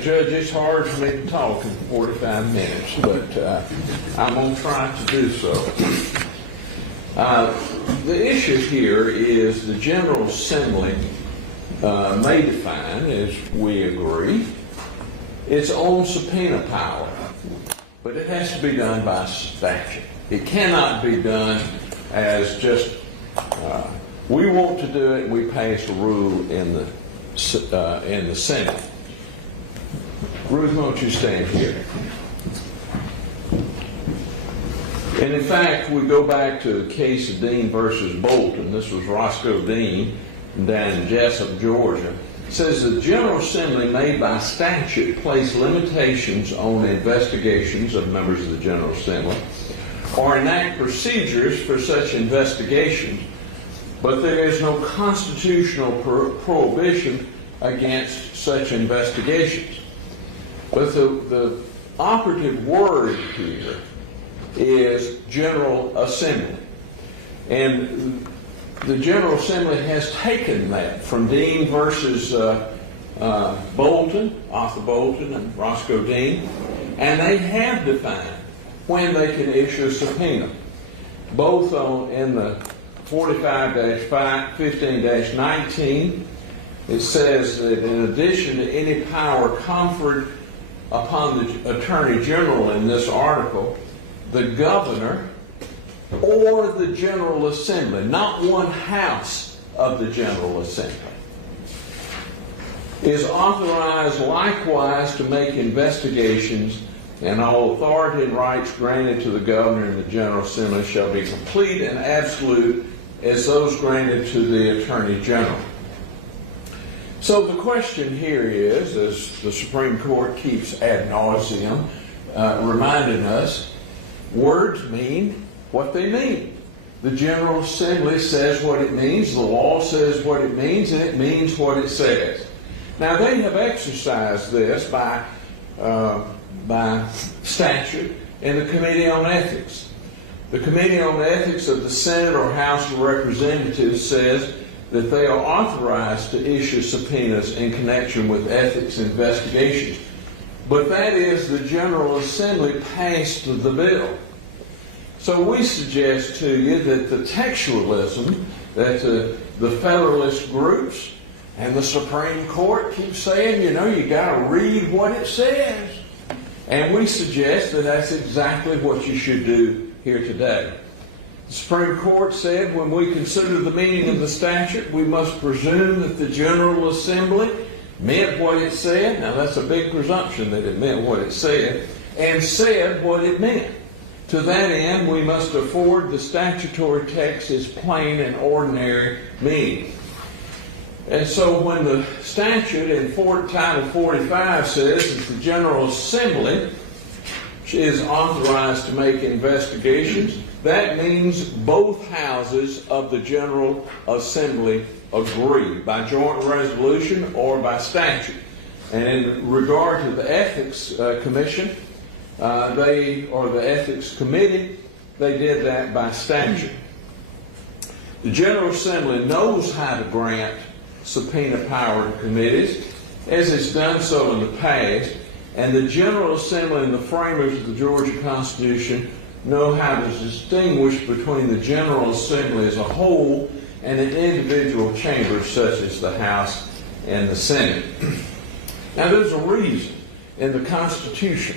Judge, it's hard for me to talk in 45 minutes, but I'm going to try to do so. The issue here is the General Assembly may define, as we agree, its own subpoena power, but it has to be done by statute. It cannot be done as just we want to do it and we pass a rule in the Senate. Ruth, won't you stand here? And in fact, we go back to the case of Dean versus Bolton. This was Roscoe Dean down in Jessup, Georgia. It says the General Assembly may by statute place limitations on investigations of members of the General Assembly or enact procedures for such investigations, but there is no constitutional prohibition against such investigations. But the operative word here is General Assembly. And the General Assembly has taken that from Dean versus Bolton, Arthur Bolton and Roscoe Dean, and they have defined when they can issue a subpoena. Both in the 45-15-19, it says that in addition to any power conferred upon the Attorney General in this article, the governor or the General Assembly, not one house of the General Assembly, is authorized likewise to make investigations, and all authority and rights granted to the governor and the General Assembly shall be complete and absolute as those granted to the Attorney General. So the question here is, as the Supreme Court keeps ad nauseum reminding us, words mean what they mean. The General Assembly says what it means, the law says what it means, and it means what it says. Now they have exercised this by statute in the Committee on Ethics. The Committee on Ethics of the Senate or House of Representatives says that they are authorized to issue subpoenas in connection with ethics investigations. But that is, the General Assembly passed the bill. So we suggest to you that the textualism that the Federalist groups and the Supreme Court keep saying, you got to read what it says. And we suggest that that's exactly what you should do here today. The Supreme Court said when we consider the meaning of the statute, we must presume that the General Assembly meant what it said. Now that's a big presumption that it meant what it said, and said what it meant. To that end, we must afford the statutory text its plain and ordinary meaning. And so when the statute in Title 45 says that the General Assembly is authorized to make investigations, that means both houses of the General Assembly agree by joint resolution or by statute. And in regard to the Ethics Commission, or the Ethics Committee, they did that by statute. The General Assembly knows how to grant subpoena power to committees, as it's done so in the past, and the General Assembly and the framers of the Georgia Constitution know how to distinguish between the General Assembly as a whole and in individual chambers such as the House and the Senate. Now there's a reason in the Constitution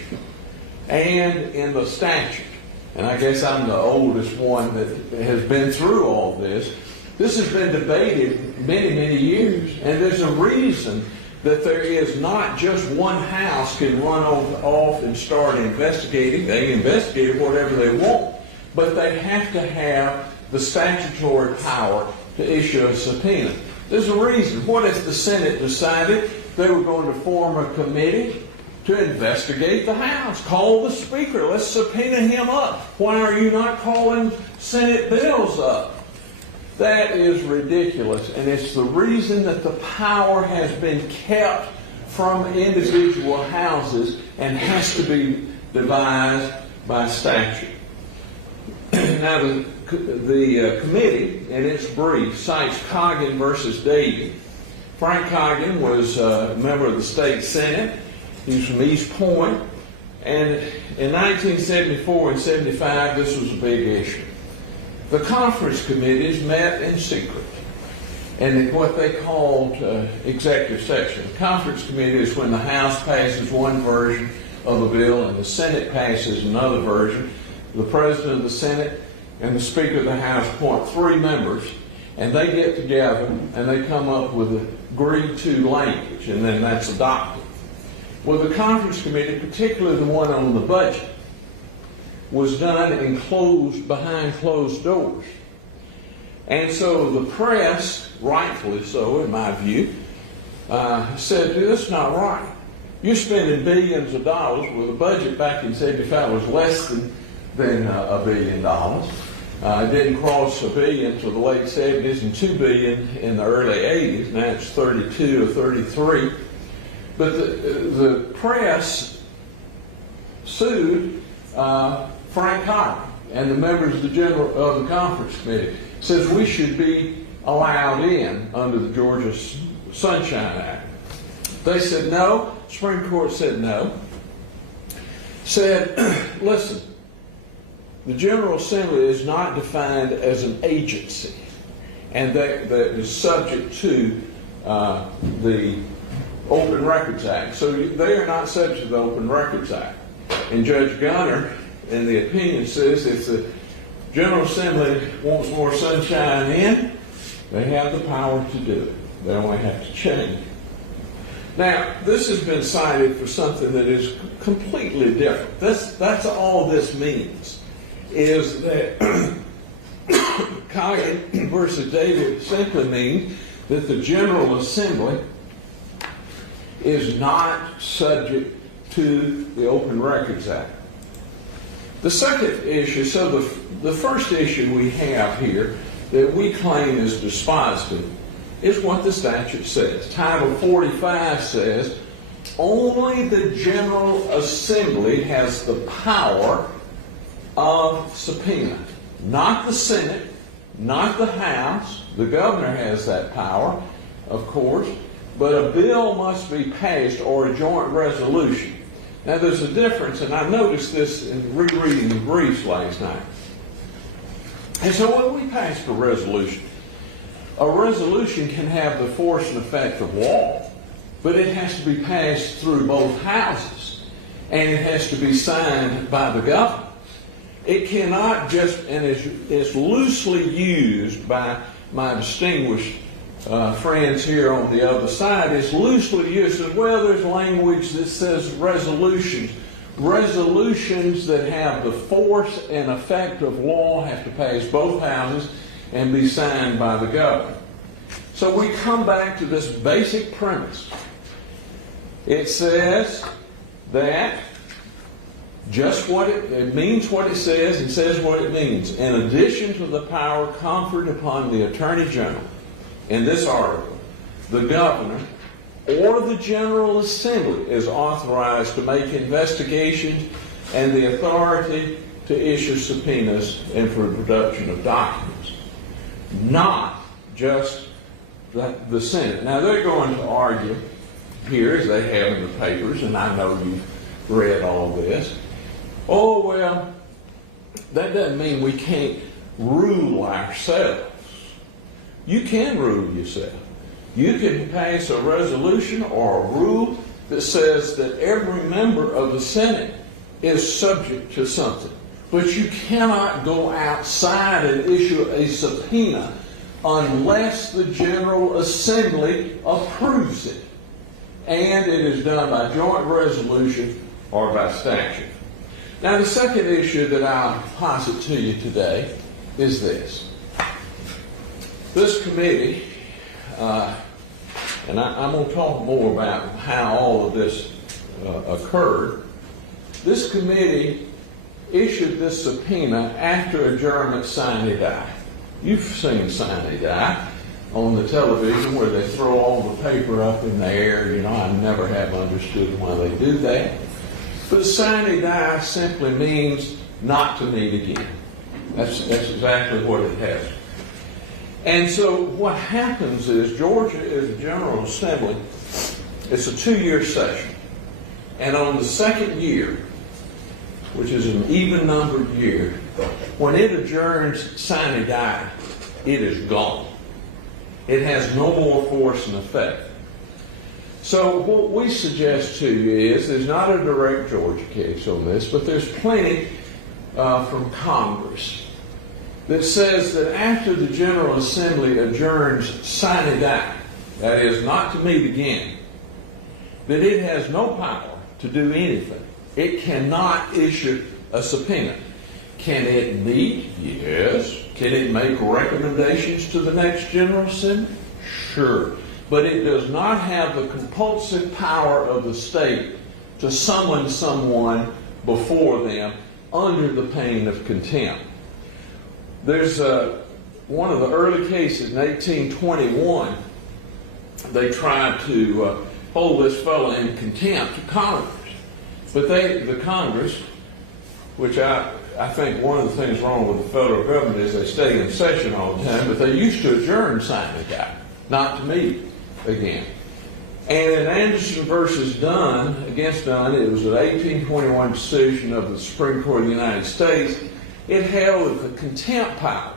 and in the statute, and I guess I'm the oldest one that has been through all this. This has been debated many, many years, and there's a reason that there is not just one house can run off and start investigating. They investigate whatever they want, but they have to have the statutory power to issue a subpoena. There's a reason. What if the Senate decided they were going to form a committee to investigate the House? Call the Speaker. Let's subpoena him up. Why are you not calling Senate bills up? That is ridiculous, and it's the reason that the power has been kept from individual houses and has to be devised by statute. Now, the committee, in its brief, cites Coggin versus Davey. Frank Coggin was a member of the state Senate, He's from East Point. And in 1974 and 75, this was a big issue. The conference committees met in secret, and what they called executive session. The conference committee is when the House passes one version of a bill and the Senate passes another version. The President of the Senate and the Speaker of the House appoint 3 members, and they get together and they come up with agreed to language, and then that's adopted. Well, the conference committee, particularly the one on the budget, was done behind closed doors. And so the press, rightfully so in my view, said, this is not right. You're spending billions of dollars. Well, the budget back in 75 was less than $1 billion. It didn't cross $1 billion until the late 70s and $2 billion in the early 80s. Now it's 32 or 33. But the press sued Frank Howard and the members of the conference committee. Says we should be allowed in under the Georgia Sunshine Act. They said no. Supreme Court said no. Said, listen, the General Assembly is not defined as an agency, and that is subject to the Open Records Act. So they are not subject to the Open Records Act. And Judge Gunner, in the opinion, says if the General Assembly wants more sunshine in, they have the power to do it. They only have to change. Now, this has been cited for something that is completely different. That's all this means, is that Coggin versus David simply means that the General Assembly is not subject to the Open Records Act. The second issue, so the first issue we have here that we claim is dispositive is what the statute says. Title 45 says, only the General Assembly has the power of subpoena. Not the Senate, not the House. The governor has that power, of course, but a bill must be passed or a joint resolution. Now there's a difference, and I noticed this in rereading the briefs last night. And so when we passed a resolution can have the force and effect of law, but it has to be passed through both houses, and it has to be signed by the governor. It cannot just, and it's loosely used by my distinguished friends here on the other side, it's loosely used as well. There's language that says resolutions. Resolutions that have the force and effect of law have to pass both houses and be signed by the governor. So we come back to this basic premise. It says that just what it means what it says and says what it means. In addition to the power conferred upon the Attorney General in this article, the governor or the General Assembly is authorized to make investigations and the authority to issue subpoenas and for the production of documents. Not just the Senate. Now they're going to argue here, as they have in the papers, and I know you've read all this, oh well, that doesn't mean we can't rule ourselves. You can rule yourself. You can pass a resolution or a rule that says that every member of the Senate is subject to something. But you cannot go outside and issue a subpoena unless the General Assembly approves it. And it is done by joint resolution or by statute. Now the second issue that I'll posit to you today is this. This committee, and I'm going to talk more about how all of this occurred. This committee issued this subpoena after adjournment sine die. You've seen sine die on the television where they throw all the paper up in the air. You know, I never have understood why they do that. But sine die simply means not to meet again. That's exactly what it has. And so what happens is Georgia is a General Assembly. It's a 2-year session. And on the second year, which is an even-numbered year, when it adjourns sine die, it is gone. It has no more force and effect. So what we suggest to you is, there's not a direct Georgia case on this, but there's plenty from Congress that says that after the General Assembly adjourns sine die, that is, not to meet again, that it has no power to do anything. It cannot issue a subpoena. Can it meet? Yes. Can it make recommendations to the next General Assembly? Sure. But it does not have the compulsive power of the state to summon someone before them under the pain of contempt. There's one of the early cases in 1821. They tried to hold this fellow in contempt to Congress. But the Congress, which I think one of the things wrong with the federal government is they stay in session all the time, but they used to adjourn sine die, not to meet again. And in Anderson versus Dunn, against Dunn, it was an 1821 decision of the Supreme Court of the United States. It held that the contempt power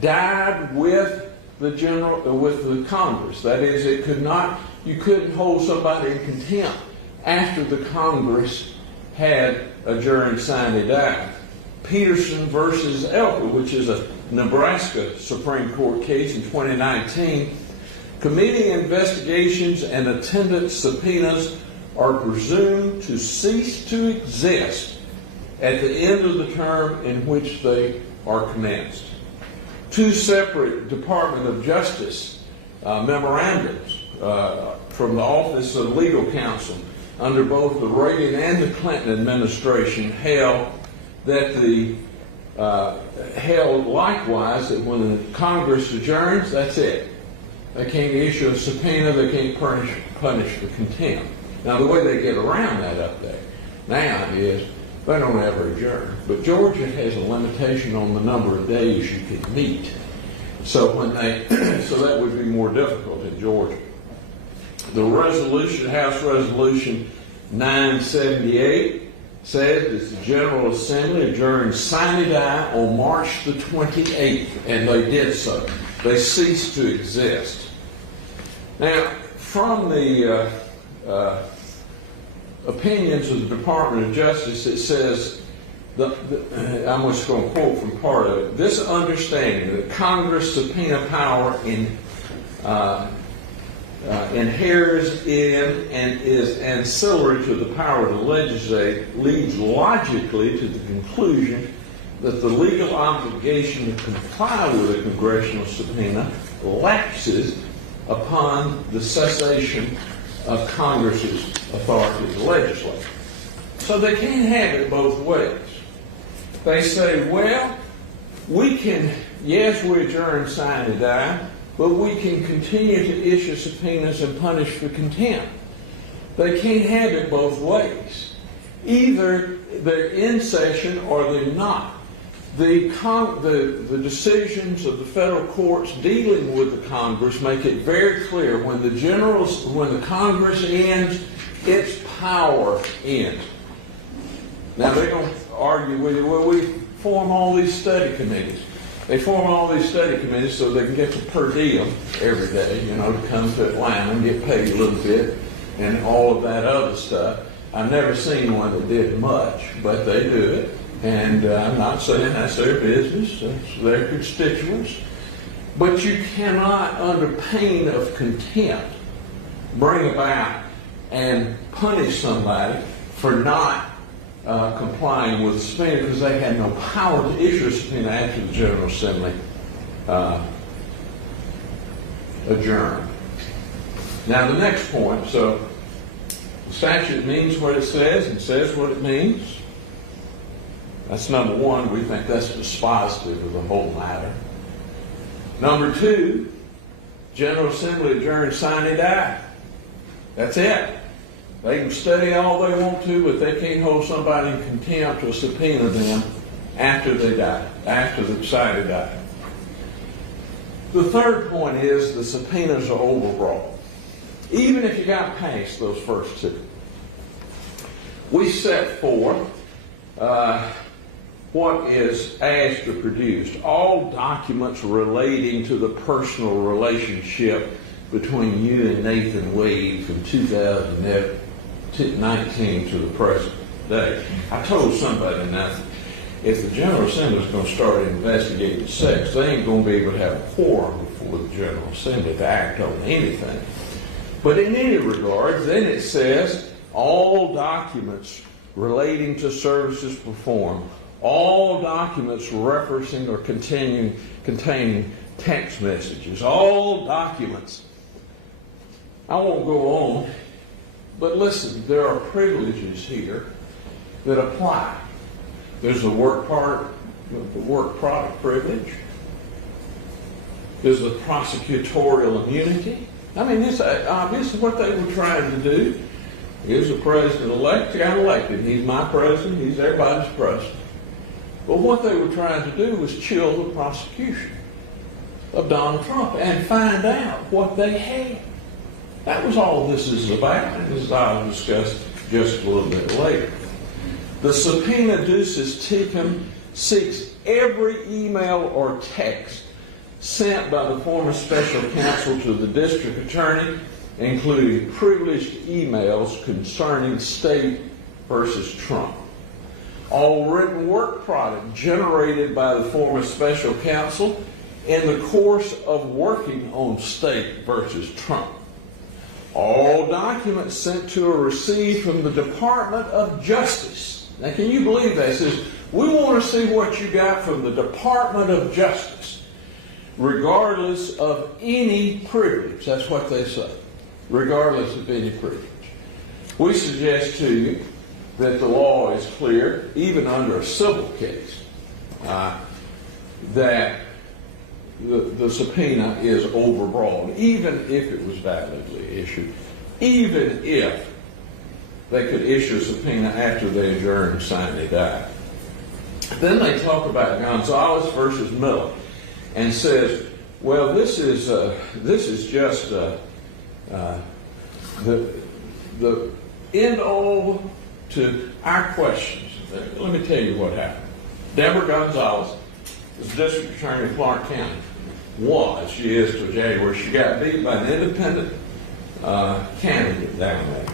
died with the Congress. That is, you couldn't hold somebody in contempt after the Congress had adjourned sine die. Peterson versus Elker, which is a Nebraska Supreme Court case in 2019, committee investigations and attendant subpoenas are presumed to cease to exist at the end of the term in which they are commenced. Two separate Department of Justice memorandums from the Office of Legal Counsel under both the Reagan and the Clinton administration held likewise that when the Congress adjourns, that's it. They can't issue a subpoena, they can't punish for contempt. Now the way they get around that up there now is they don't ever adjourn. But Georgia has a limitation on the number of days you can meet. So so that would be more difficult in Georgia. The resolution, House Resolution 978, says that the General Assembly adjourned sine die on March the 28th, and they did so. They ceased to exist. Now, from the opinions of the Department of Justice, it says, I'm just going to quote from part of it, this understanding that Congress subpoena power inheres in and is ancillary to the power to legislate leads logically to the conclusion that the legal obligation to comply with a congressional subpoena lapses upon the cessation of Congress's authority to legislate. So they can't have it both ways. They say, well, we can, yes, we adjourn sine die, but we can continue to issue subpoenas and punish for contempt. They can't have it both ways. Either they're in session or they're not. The decisions of the federal courts dealing with the Congress make it very clear when the Congress ends, its power ends. Now they're going to argue with you, well, we form all these study committees. They form all these study committees so they can get the per diem every day, to come to Atlanta and get paid a little bit and all of that other stuff. I've never seen one that did much, but they do it. And I'm not saying that's their business, that's their constituents. But you cannot, under pain of contempt, bring about and punish somebody for not complying with the subpoena because they had no power to issue a subpoena after the General Assembly adjourned. Now the next point, so the statute means what it says and says what it means. That's number one. We think that's dispositive of the whole matter. Number two, General Assembly adjourned sine die. That's it. They can study all they want to, but they can't hold somebody in contempt or subpoena them after they die, after the sine die. The third point is the subpoenas are overbroad. Even if you got past those first two. we set forth what is asked or produced. All documents relating to the personal relationship between you and Nathan Wade from 2019 to the present day. I told somebody now, if the General Assembly is going to start investigating sex, they ain't going to be able to have a quorum before the General Assembly to act on anything. But in any regard, then it says, all documents relating to services performed, all documents referencing or containing text messages, all documents. I won't go on, but listen, there are privileges here that apply. There's the work product privilege. There's the prosecutorial immunity. I mean, this obviously what they were trying to do. Here's the president-elect, got elected. He's my president, he's everybody's president. But what they were trying to do was chill the prosecution of Donald Trump and find out what they had. That was all this is about, and as I'll discuss just a little bit later. The subpoena ducis tecum seeks every email or text sent by the former special counsel to the district attorney, including privileged emails concerning state versus Trump. All written work product generated by the former special counsel in the course of working on state versus Trump. All documents sent to or received from the Department of Justice. Now, can you believe that? It says, we want to see what you got from the Department of Justice, regardless of any privilege. That's what they say, regardless of any privilege. We suggest to you that the law is clear, even under a civil case, that the subpoena is overbroad, even if it was validly issued, even if they could issue a subpoena after they adjourn and sign they die. Then they talk about Gonzalez versus Miller and says, well, this is just the end all to our questions. Let me tell you what happened. Deborah Gonzalez was district attorney of Clark County. She is till January. She got beat by an independent candidate down there,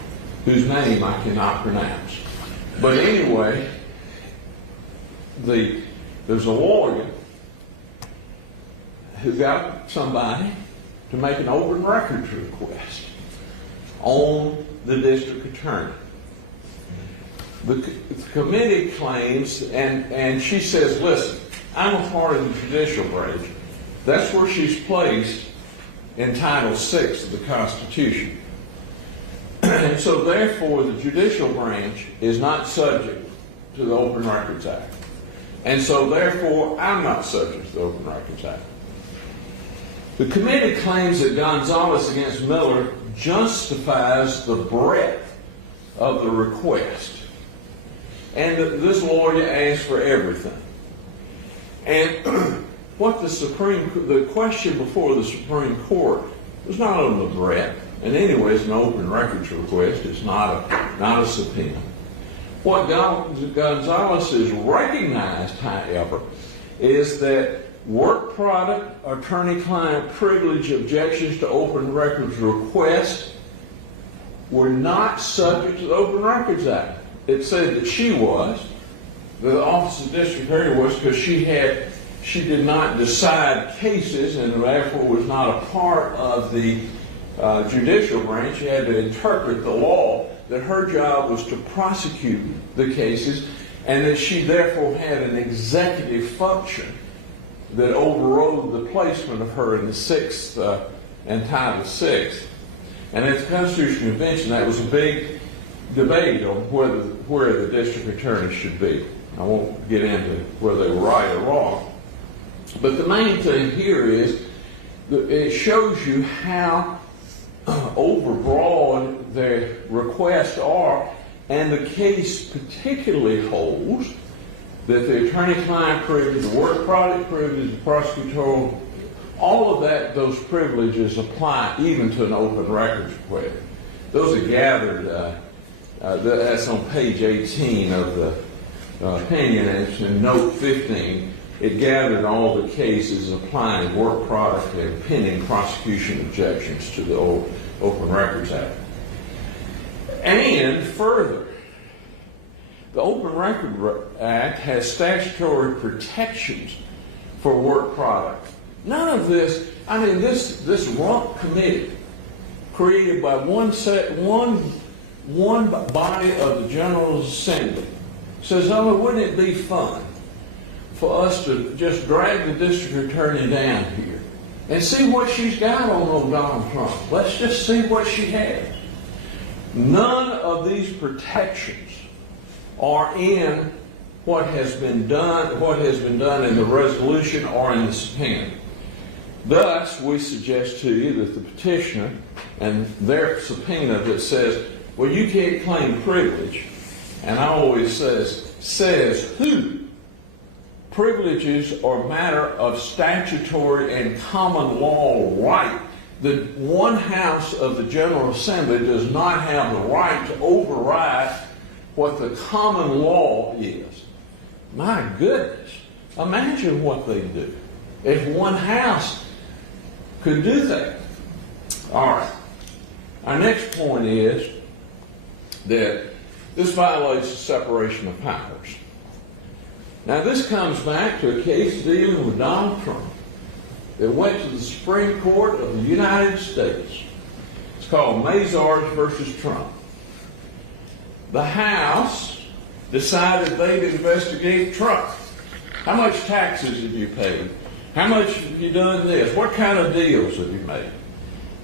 whose name I cannot pronounce. But anyway, there's a lawyer who got somebody to make an open records request on the district attorney. The committee claims, and she says, listen, I'm a part of the judicial branch. That's where she's placed in Title VI of the Constitution. And so therefore the judicial branch is not subject to the Open Records Act. And so therefore I'm not subject to the Open Records Act. The committee claims that Gonzalez against Miller justifies the breadth of the request. And this lawyer asked for everything. And what the question before the Supreme Court was not on the breadth. And anyway, it's an open records request. It's not a subpoena. What Gonzalez has recognized, however, is that work product, attorney-client privilege objections to open records requests were not subject to the Open Records Act. It said that she was. The Office of District Attorney was, because she did not decide cases and therefore was not a part of the judicial branch. She had to interpret the law, that her job was to prosecute the cases, and that she therefore had an executive function that overrode the placement of her in the Sixth and Title VI. And at the Constitutional Convention, that was a big debate on where the district attorney should be. I won't get into whether they were right or wrong. But the main thing here is that it shows you how overbroad their requests are, and the case particularly holds that the attorney-client privilege, the work product privilege, the prosecutorial, all of that, those privileges apply even to an open records request. Those are gathered That's on page 18 of the opinion, and it's in note 15. It gathered all the cases applying work product and pending prosecution objections to the Open Records Act. And further, the Open Record Act has statutory protections for work product. None of this, this rump committee created by one body of the General Assembly says, oh, wouldn't it be fun for us to just drag the district attorney down here and see what she's got on old Donald Trump. Let's just see what she has. None of these protections are in what has been done in the resolution or in the subpoena. Thus, we suggest to you that the petitioner and their subpoena that says, well, you can't claim privilege, and I always says who? Privileges are a matter of statutory and common law right. The one house of the General Assembly does not have the right to override what the common law is. My goodness, imagine what they do if one house could do that. All right. Our next point is that this violates the separation of powers. Now, this comes back to a case dealing with Donald Trump that went to the Supreme Court of the United States. It's called Mazars versus Trump. The House decided they'd investigate Trump. How much taxes have you paid? How much have you done this? What kind of deals have you made?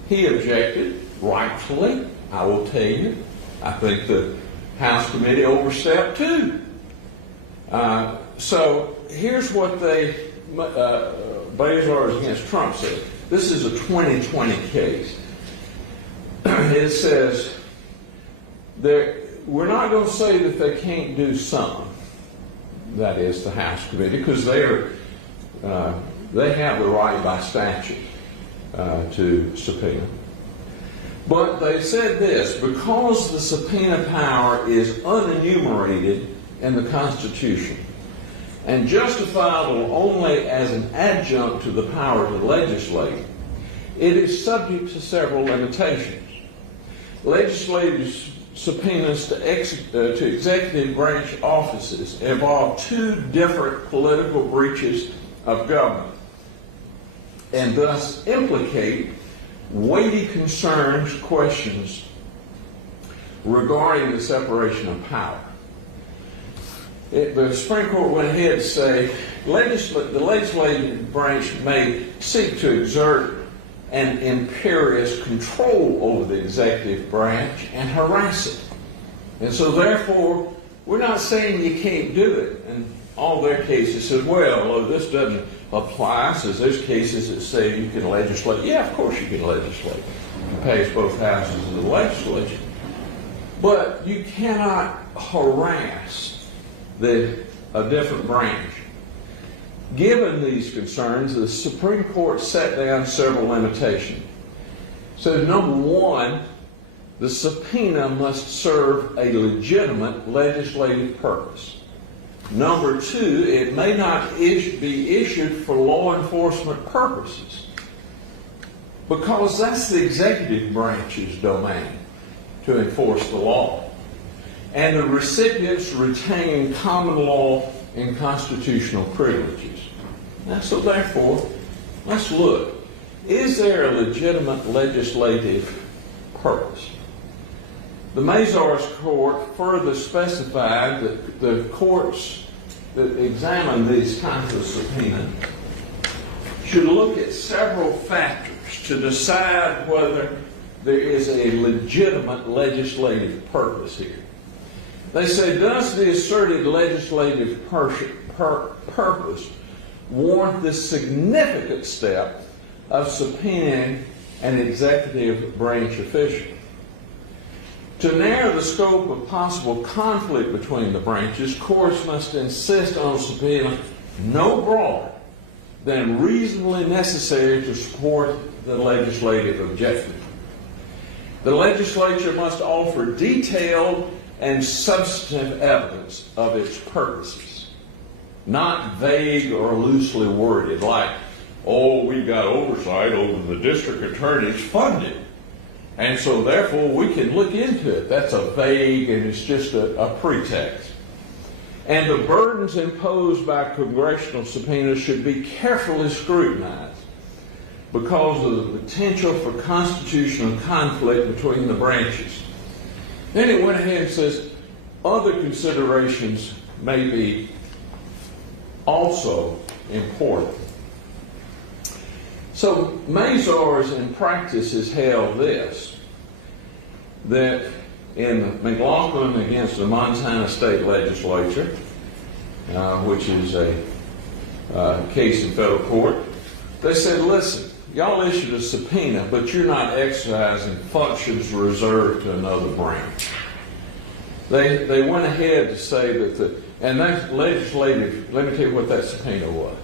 He objected, rightfully, I will tell you. I think the House committee overstepped too. So here's what Mazars against Trump said. This is a 2020 case. It says we're not going to say that they can't do some. That is the House committee, because they have the right by statute to subpoena. But they said this: because the subpoena power is unenumerated in the Constitution and justifiable only as an adjunct to the power to legislate, it is subject to several limitations. Legislative subpoenas to executive branch offices involve two different political breaches of government and thus implicate weighty questions regarding the separation of power. The Supreme Court went ahead to say the legislative branch may seek to exert an imperious control over the executive branch and harass it. And so therefore, we're not saying you can't do it. And all their cases said, well, this doesn't apply. Says there's cases that say you can legislate. Yeah, of course you can legislate. You pass both houses of the legislature. But you cannot harass a different branch. Given these concerns, the Supreme Court set down several limitations. So number one, the subpoena must serve a legitimate legislative purpose. Number two, it may not be issued for law enforcement purposes, because that's the executive branch's domain to enforce the law. And the recipients retain common law and constitutional privileges. Now, so therefore, let's look. Is there a legitimate legislative purpose? The Mazars Court further specified that the courts that examine these kinds of subpoenas should look at several factors to decide whether there is a legitimate legislative purpose here. They say, does the asserted legislative purpose warrant the significant step of subpoenaing an executive branch official? To narrow the scope of possible conflict between the branches, courts must insist on subpoena no broader than reasonably necessary to support the legislative objective. The legislature must offer detailed and substantive evidence of its purposes. Not vague or loosely worded like, oh, we got oversight over the district attorney's funding, and so therefore we can look into it. That's a vague, and it's just a pretext. And the burdens imposed by congressional subpoenas should be carefully scrutinized because of the potential for constitutional conflict between the branches. Then it went ahead and says other considerations may be also important. So Mazars in practice has held this, that in McLaughlin against the Montana State Legislature, which is a case in federal court, they said, listen, y'all issued a subpoena, but you're not exercising functions reserved to another branch. They went ahead to say that and that legislative, let me tell you what that subpoena was.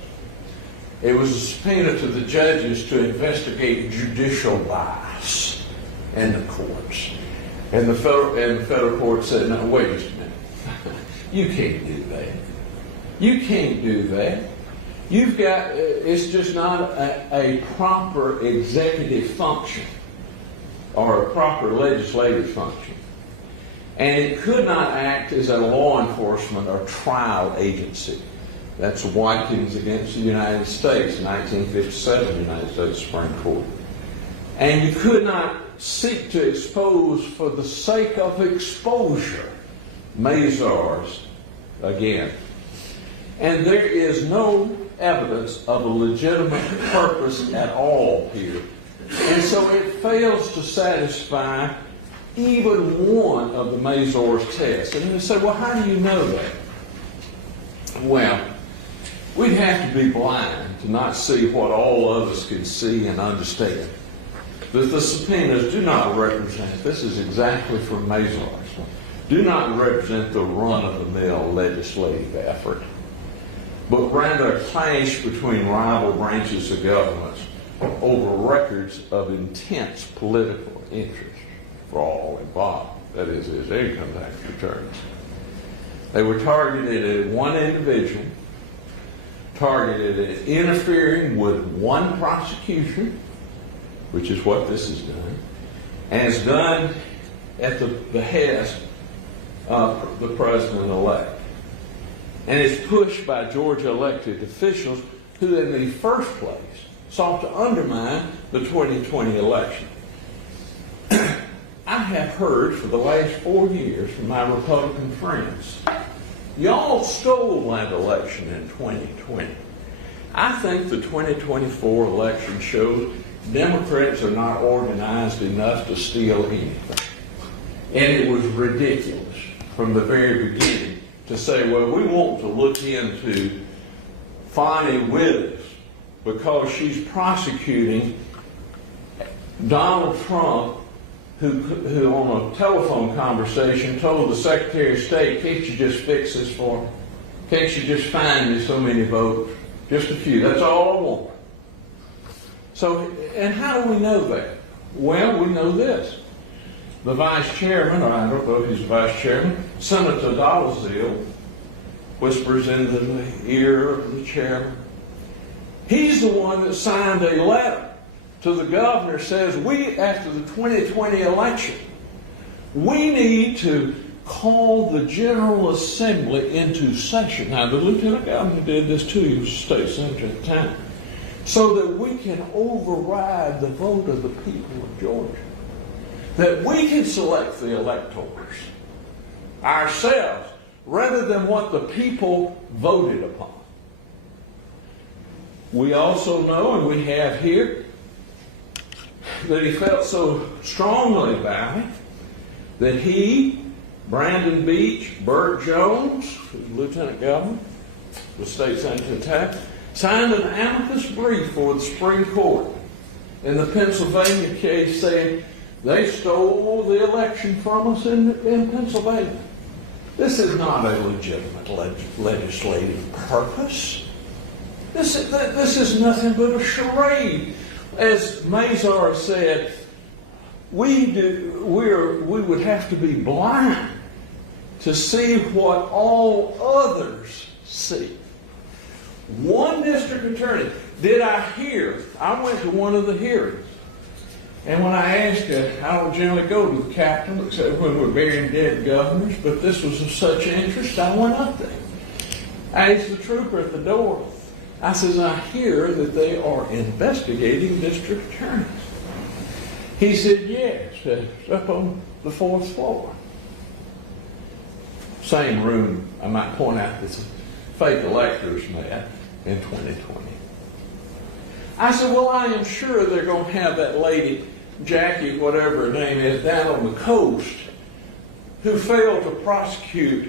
It was a subpoena to the judges to investigate judicial bias in the courts. And the federal court said, no, wait just a minute. You can't do that. You can't do that. You've got, it's just not a proper executive function or a proper legislative function. And it could not act as a law enforcement or trial agency. That's Watkins against the United States, 1957 United States Supreme Court. And you could not seek to expose for the sake of exposure. Mazars again. And there is no evidence of a legitimate purpose at all here. And so it fails to satisfy even one of the Mazars tests. And you say, well, how do you know that? Well, we'd have to be blind to not see what all of us can see and understand. That the subpoenas do not represent, this is exactly from Mazars, do not represent the run-of-the-mill legislative effort, but rather a clash between rival branches of government over records of intense political interest for all involved, that is, his income tax returns. They were targeted at one individual, targeted at interfering with one prosecution, which is what this is done, and it's done at the behest of the president-elect. And it's pushed by Georgia elected officials who in the first place sought to undermine the 2020 election. I have heard for the last 4 years from my Republican friends, y'all stole that election in 2020. I think the 2024 election shows Democrats are not organized enough to steal anything. And it was ridiculous from the very beginning to say, well, we want to look into Fani Willis because she's prosecuting Donald Trump, who on a telephone conversation told the Secretary of State, can't you just fix this for me? Can't you just find me so many votes? Just a few. That's all I want. So, and how do we know that? Well, we know this. The vice chairman, or I don't know if he's the vice chairman, Senator Dalzell, whispers into the ear of the chairman. He's the one that signed a letter to the governor, says we, after the 2020 election, we need to call the General Assembly into session. Now, the Lieutenant Governor did this too, he was state senator at the time, so that we can override the vote of the people of Georgia. That we can select the electors ourselves rather than what the people voted upon. We also know, and we have here, that he felt so strongly about it that he, Brandon Beach, Burt Jones, who's Lieutenant Governor, was state senator at the time, signed an amicus brief for the Supreme Court in the Pennsylvania case saying they stole the election from us in Pennsylvania. This is not a legitimate legislative purpose. This is nothing but a charade. As Mazars said, we would have to be blind to see what all others see. One district attorney. Did I hear? I went to one of the hearings. And when I asked I don't generally go to the Capitol except when we're burying dead governors, but this was of such interest, I went up there. I asked the trooper at the door. I says, I hear that they are investigating district attorneys. He said, yes, it's up on the 4th floor. Same room, I might point out, this fake electors met in 2020. I said, well, I am sure they're going to have that lady, Jackie, whatever her name is, down on the coast, who failed to prosecute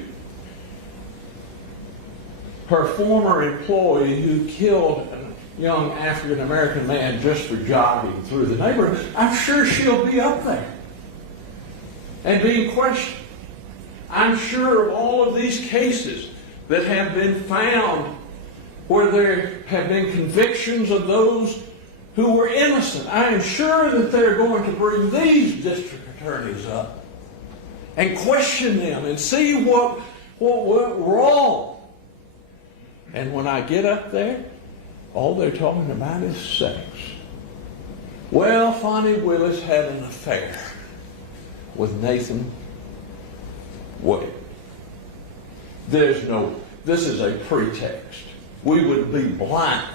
her former employee who killed a young African-American man just for jogging through the neighborhood. I'm sure she'll be up there and being questioned. I'm sure of all of these cases that have been found where there have been convictions of those who were innocent. I am sure that they're going to bring these district attorneys up and question them and see what went wrong. And when I get up there, all they're talking about is sex. Well, Fani Willis had an affair with Nathan Wade. This is a pretext. We would be blind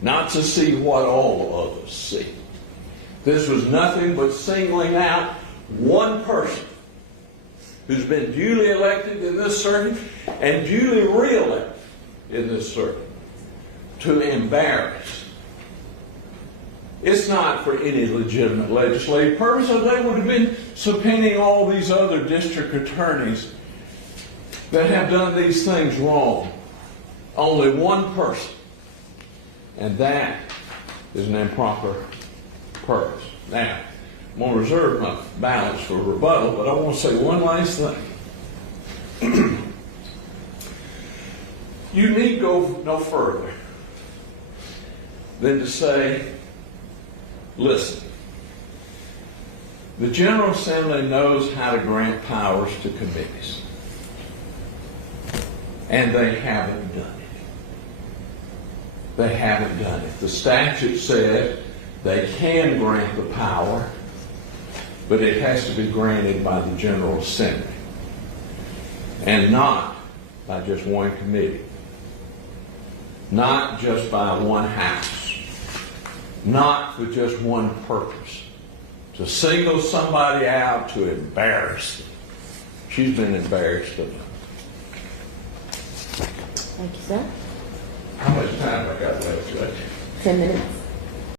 not to see what all of us see. This was nothing but singling out one person who's been duly elected in this circuit and duly re-elected in this circuit to embarrass. It's not for any legitimate legislative purpose, or they would have been subpoenaing all these other district attorneys that have done these things wrong. Only one person. And that is an improper purpose. Now, I'm going to reserve my balance for rebuttal, but I want to say one last thing. You need go no further than to say, listen, the General Assembly knows how to grant powers to committees, and they haven't done it. They haven't done it. The statute says they can grant the power, but it has to be granted by the General Assembly, and not by just one committee. Not just by one house, not for just one purpose, to single somebody out to embarrass them. She's been embarrassed enough. Thank you, sir. How much time have I got left, Judge? 10 minutes.